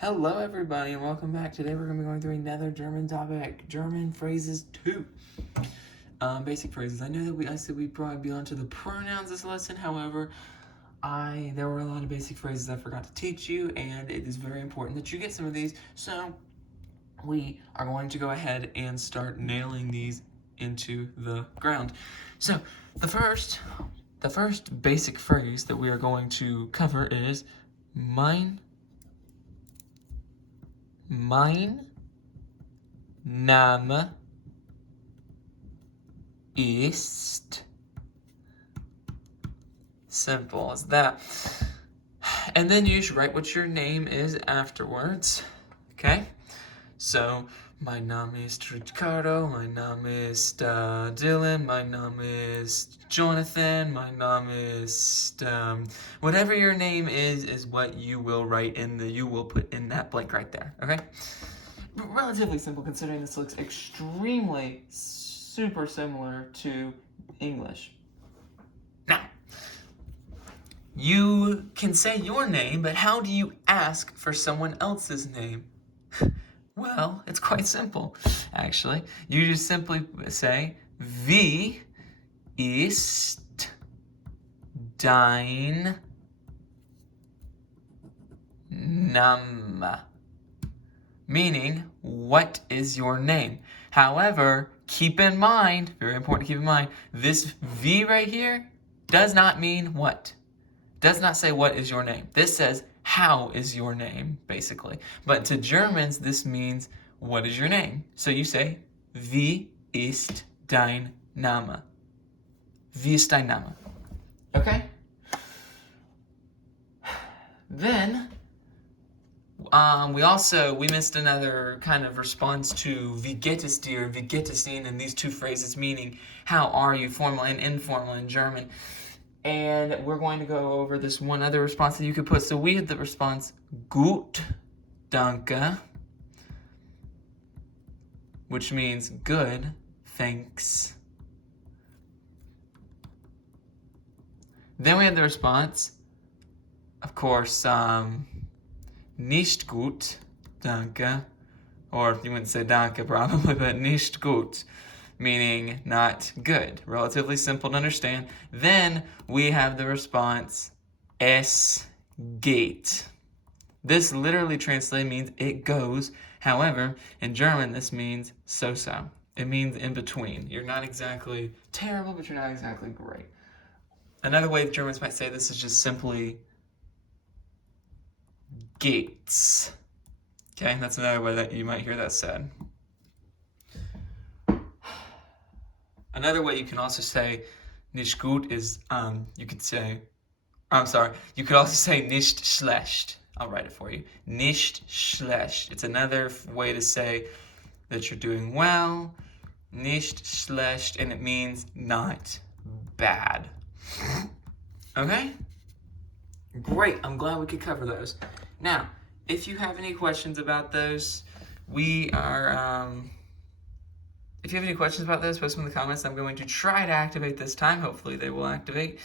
Hello everybody and welcome back. Today we're going to be going through another German topic, German phrases 2. Basic phrases. I know that I said we'd probably be on to the pronouns this lesson. However, there were a lot of basic phrases I forgot to teach you, and it is very important that you get some of these. So we are going to go ahead and start nailing these into the ground. So the first basic phrase that we are going to cover is mein Name ist. Simple as that. And then you should write what your name is afterwards. Okay? So, mein Name ist Ricardo, mein Name ist Dylan, mein Name ist Jonathan, mein Name ist whatever your name is what you will write you will put in that blank right there. Okay? Relatively simple considering this looks extremely super similar to English. Now, you can say your name, but how do you ask for someone else's name? Well, it's quite simple, actually. You just simply say, Wie ist dein Name? Meaning, what is your name? However, keep in mind, very important to keep in mind, this V right here does not mean what. Does not say what is your name. This says how is your name, basically. But to Germans, this means what is your name. So you say, Wie ist dein Name? Wie ist dein Name? Okay? Then, we missed another kind of response to wie geht es dir, wie geht es Ihnen, and these two phrases meaning how are you, formal and informal in German. And we're going to go over this one other response that you could put. So we had the response gut, danke, which means good, thanks. Then we had the response, of course, nicht gut, danke, or you wouldn't say danke probably, but nicht gut, meaning not good. Relatively simple to understand. Then we have the response es geht. This literally translated means it goes. However, in German, this means so-so. It means in between. You're not exactly terrible, but you're not exactly great. Another way Germans might say this is just simply gates. Okay, that's another way that you might hear that said. Another way you can also say nicht gut is, you could also say nicht schlecht. I'll write it for you. Nicht schlecht. It's another way to say that you're doing well. Nicht schlecht, and it means not bad. Okay? Great. I'm glad we could cover those. Now, if you have any questions about those, if you have any questions about those, post them in the comments. I'm going to try to activate this time. Hopefully they will activate.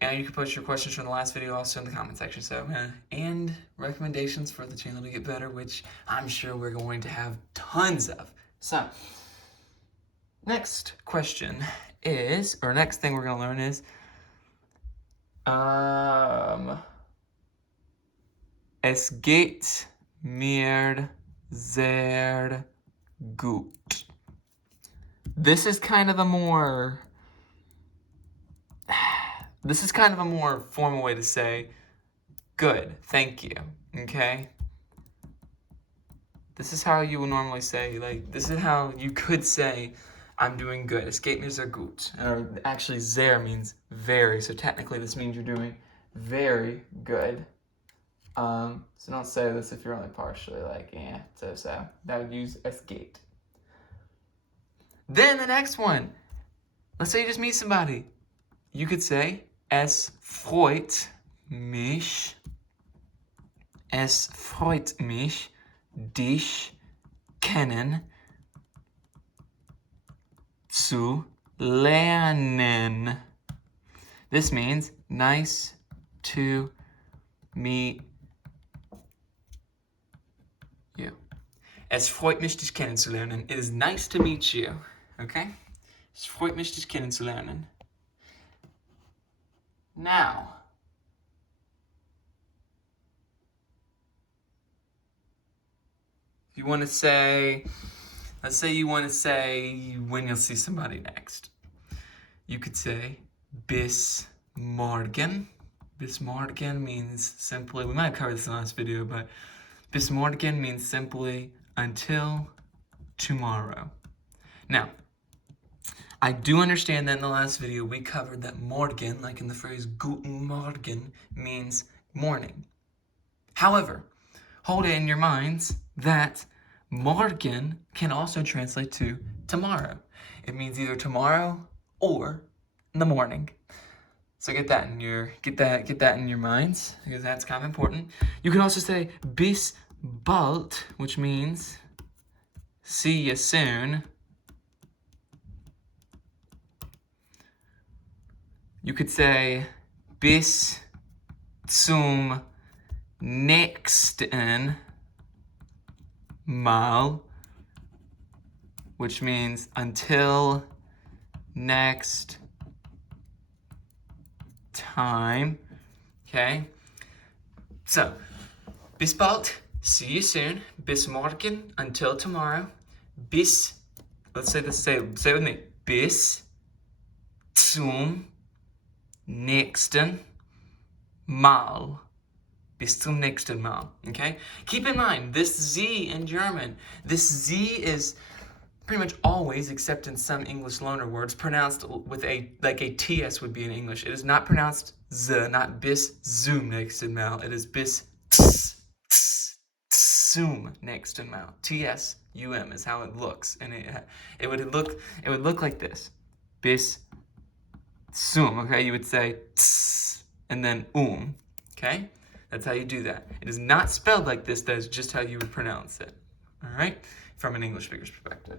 And you can post your questions from the last video also in the comment section. So, and recommendations for the channel to get better, which I'm sure we're going to have tons of. So, next thing we're going to learn is, es geht mir sehr gut. This is kind of a more formal way to say good, thank you, okay? This is how you would normally say, this is how you could say, I'm doing good. Es geht mir sehr gut. Or actually, sehr means very, so technically this means you're doing very good. So don't say this if you're only partially so. That would use es geht. Then the next one, let's say you just meet somebody. You could say, es freut mich, dich kennen zu lernen. This means nice to meet you. Es freut mich, dich kennenzulernen. It is nice to meet you. Okay? Es freut mich, dich kennenzulernen. Now, if you want to say, let's say you want to say when you'll see somebody next. You could say, bis morgen. Bis morgen means simply, we might have covered this in the last video, but bis morgen means simply until tomorrow. Now, I do understand that in the last video we covered that morgen, like in the phrase guten Morgen, means morning. However, hold it in your minds that morgen can also translate to tomorrow. It means either tomorrow or in the morning. So get that in your minds, because that's kind of important. You can also say bis bald, which means see you soon. You could say bis zum nächsten Mal, which means until next time. Okay? So, bis bald, see you soon. Bis morgen, until tomorrow. Bis, let's say this, say it with me. Bis zum nächsten Mal. Bis zum nächsten Mal. Okay? Keep in mind, this Z in German, this Z is pretty much always, except in some English loaner words, pronounced with a, like a TS would be in English. It is not pronounced Z, not bis zum nächsten Mal. It is bis zum nächsten Mal. TS-UM is how it looks. And it would look like this. Bis zum, okay? You would say tss and then okay? That's how you do that. It is not spelled like this. That is just how you would pronounce it. All right? From an English speaker's perspective.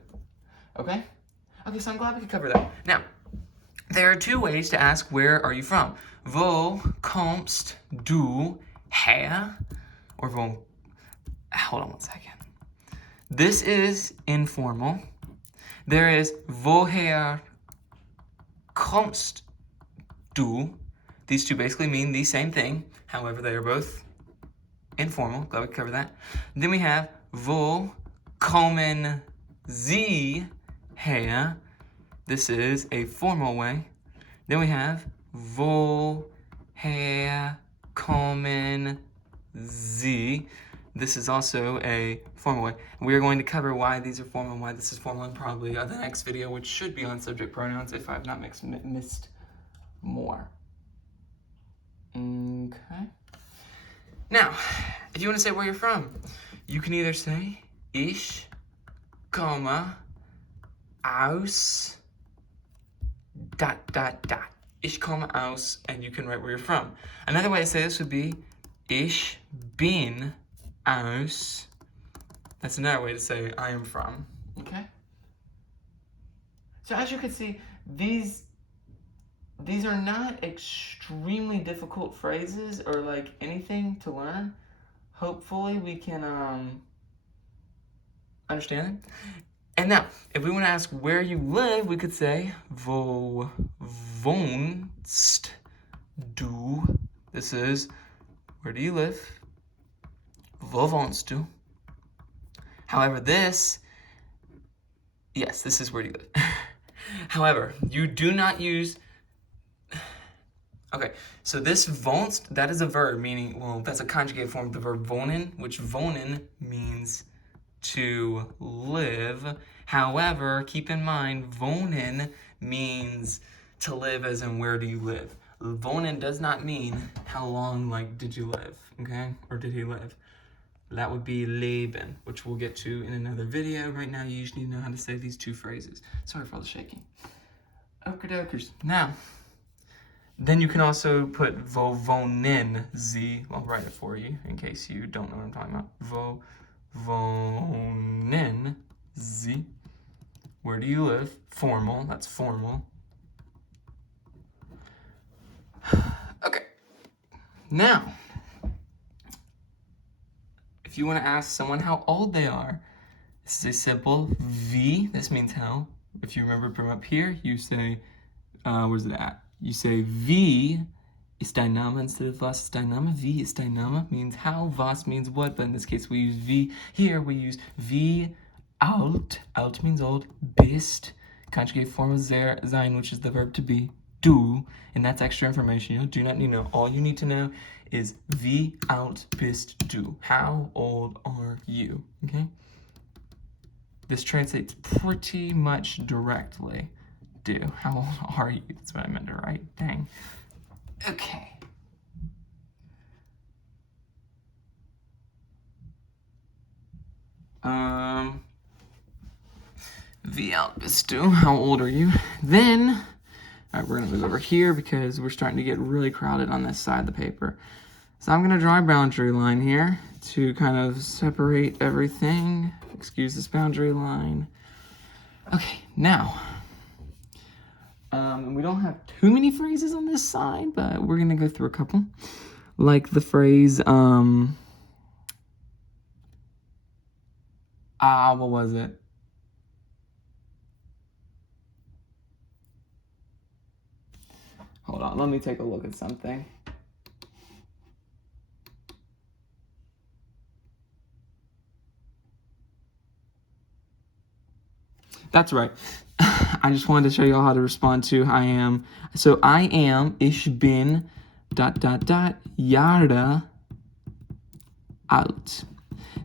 Okay? Okay, so I'm glad we could cover that. Now, there are two ways to ask where are you from. Wo kommst du her? Or wo, hold on one second. This is informal. There is woher kommst du. These two basically mean the same thing. However, they are both informal. Glad we covered that. Then we have wo kommen Sie her. This is a formal way. Then we have woher kommen Sie. This is also a formal way. We are going to cover why these are formal and why this is formal in probably the next video, which should be on subject pronouns if I've not missed more. Okay. Now, if you want to say where you're from, you can either say Ich komme aus ... Ich komme aus, and you can write where you're from. Another way to say this would be Ich bin aus. That's another way to say I am from. Okay? So as you can see, these are not extremely difficult phrases or like anything to learn. Hopefully we can understand it. And now, if we want to ask where you live, we could say wo wohnst du? This is where do you live? Wo wohnst du? However, this is where you live. However, you do not use... Okay, so this wohnst, that is a verb, meaning, well, that's a conjugated form of the verb wohnen, which wohnen means to live. However, keep in mind, wohnen means to live as in where do you live. Wohnen does not mean how long, like, did you live, okay? Or did he live? That would be leben, which we'll get to in another video. Right now, you just need to know how to say these two phrases. Sorry for all the shaking. Okey-dokers. Now, then you can also put wo wohnen Sie. I'll write it for you in case you don't know what I'm talking about. Wo wohnen Sie. Where do you live? Formal. That's formal. Okay. Now, if you want to ask someone how old they are, this is a simple V. This means how. If you remember from up here, you say, where's it at? You say Wie ist dein Name instead of was ist dein Name. Wie ist dein Name means how, was means what, but in this case we use wie. Here we use wie alt. Alt means old. Bist, conjugate form of sein, which is the verb to be. Du, and that's extra information. You do not need to know. All you need to know is wie alt bist du? How old are you? Okay? This translates pretty much directly. Do. How old are you? That's what I meant to write. Dang. Okay. Wie alt bist du? How old are you? Then, all right, we're gonna move over here because we're starting to get really crowded on this side of the paper. So I'm gonna draw a boundary line here to kind of separate everything. Excuse this boundary line. Okay, now, and we don't have too many phrases on this side, but we're gonna go through a couple. Like the phrase, what was it? Hold on, let me take a look at something. That's right. I just wanted to show you all how to respond to I am. So I am, ich bin, ... Jahre alt.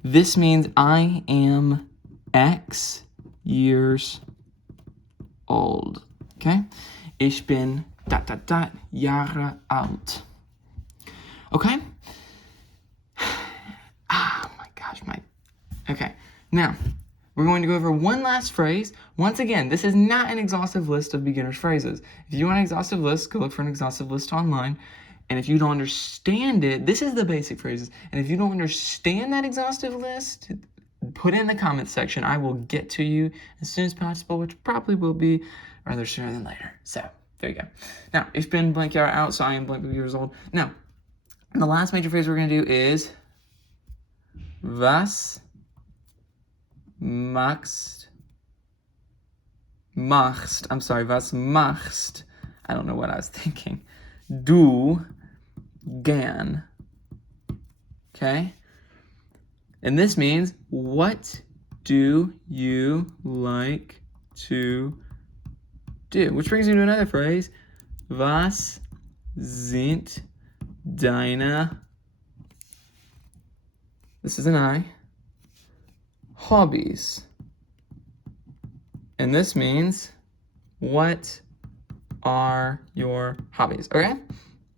This means I am X years old. Okay? Ich bin ... Jahre alt. Okay? Oh my gosh, okay. Now, we're going to go over one last phrase. Once again, this is not an exhaustive list of beginner's phrases. If you want an exhaustive list, go look for an exhaustive list online. And if you don't understand it, this is the basic phrases. And if you don't understand that exhaustive list, put it in the comments section. I will get to you as soon as possible, which probably will be rather sooner than later. So, there you go. Now, ich bin blank Jahre alt, so I am blank years old. Now, the last major phrase we're going to do is was machst, was machst, I don't know what I was thinking, du gern, okay? And this means, what do you like to do? Which brings me to another phrase, was sind deine, this is an I, hobbies. And this means, what are your hobbies? Okay?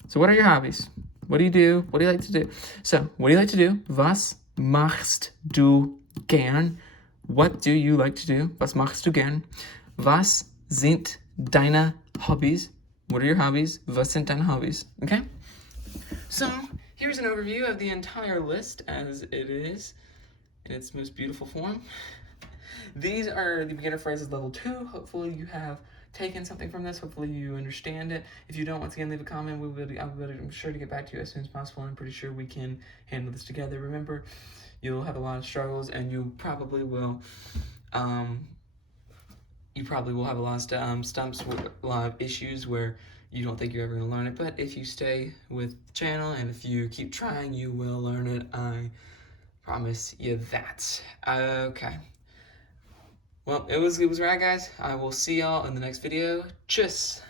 So what are your hobbies? What do you do? What do you like to do? So, what do you like to do? Was machst du gern? What do you like to do? Was machst du gern? Was sind deine Hobbys? What are your hobbies? Was sind deine Hobbys? Okay? So, here's an overview of the entire list as it is in its most beautiful form. These are the beginner phrases level 2. Hopefully you have taken something from this. Hopefully you understand it. If you don't, once again, leave a comment. I'm sure to get back to you as soon as possible. I'm pretty sure we can handle this together. Remember, you'll have a lot of struggles, and you probably will have a lot of stumps, a lot of issues where you don't think you're ever going to learn it. But if you stay with the channel and if you keep trying, you will learn it. I promise you that. Okay. Well, it was right, guys. I will see y'all in the next video. Tschüss.